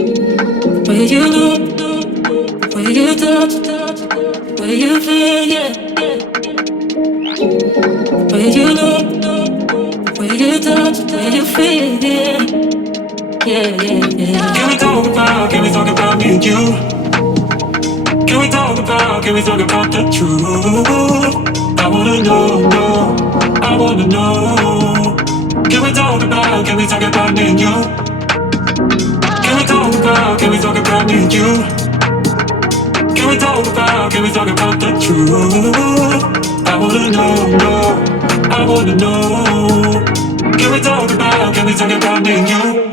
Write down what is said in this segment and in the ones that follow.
Where you look, where you touch, where you feel, yeah. Where you look, where you touch, where you feel, yeah. Yeah, yeah, yeah. Can we talk about me and you? Can we talk about the truth? I wanna know, no, I wanna know. Can we talk about me and you? Can we talk about me and you? Can we talk about the truth? I wanna know, no, I wanna know. Can we talk about me and you?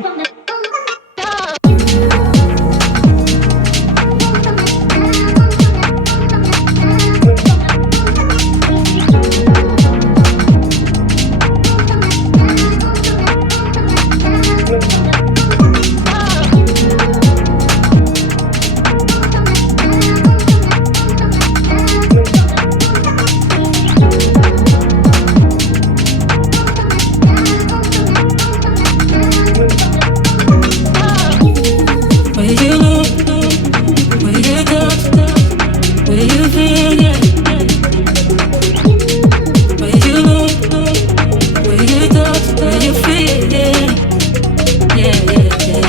Where you look, where you touch, where you feel, yeah. Where you look, where you touch, where you feel, yeah. Yeah, yeah, yeah.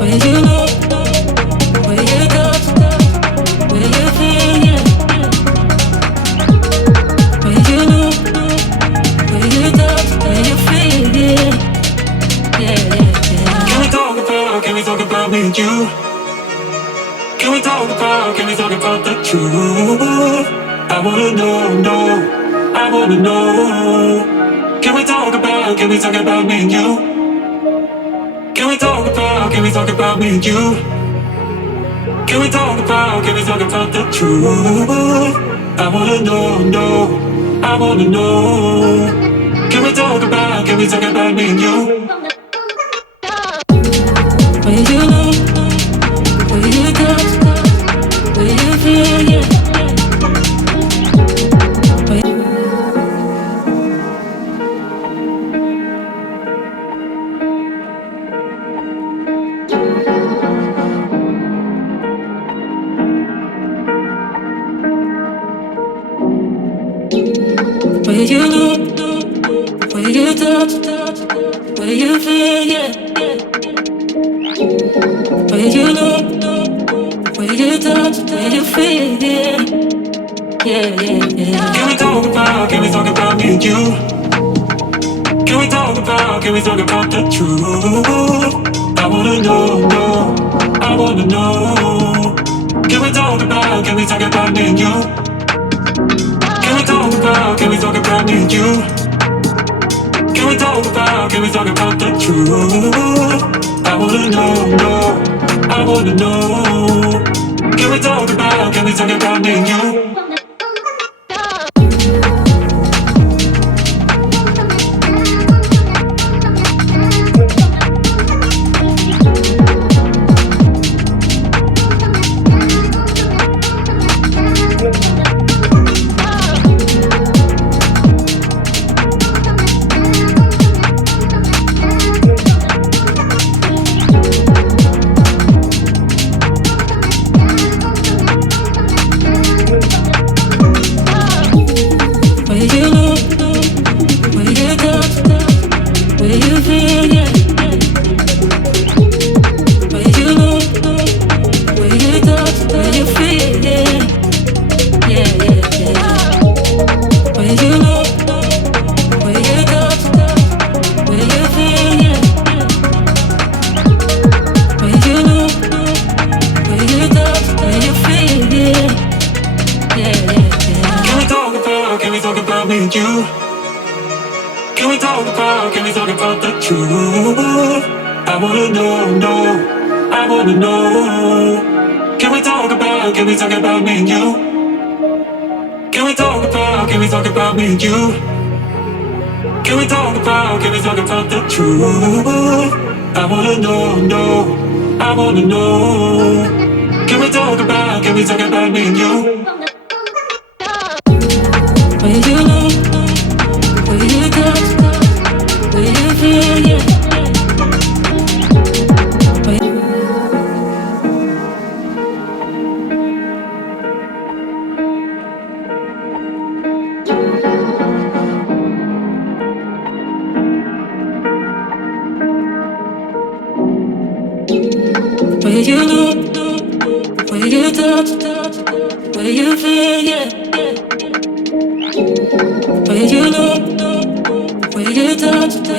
Where you look, where you touch, where you feel, yeah. Where you look, where you touch, where you feel, yeah. Yeah, yeah, yeah. Can we talk about me and you? Can we talk about the truth? I wanna know, no, I wanna know. Can we talk about me and you? Can we talk about me and you? Can we talk about the truth? I wanna know, no, I wanna know. Can we talk about me and you? Where you look, where you touch, where you feel, yeah. Where you look, where you touch, where you feel, yeah. Where you look, where you touch, where you feel, yeah. Yeah, yeah, yeah. Can we talk about me and you? Can we talk about the truth? I wanna know, no, I wanna know. Can we talk about me and you? Can we talk about me and you? Can we talk about the truth? I wanna know, no, I wanna know. Can we talk about me and you? Where you look, where you touch, where you feel, yeah. Where you look, where you touch, where you feel, yeah. Yeah, yeah, yeah. Where you look, where you touch, where you feel, yeah. Where you look, where you touch, where you feel, yeah. Yeah, yeah, yeah. Can we talk about me and you? Can we talk about the truth? I wanna know, no, I wanna know. Can we talk about me and you? Can we talk about me and you? Can we talk about the truth? I wanna know, no, I wanna know. Can we talk about me and you? Where you look, where you touch, where you feel, yeah. Where way you look, way you touch, way you feel, yeah. Way you look, way you touch.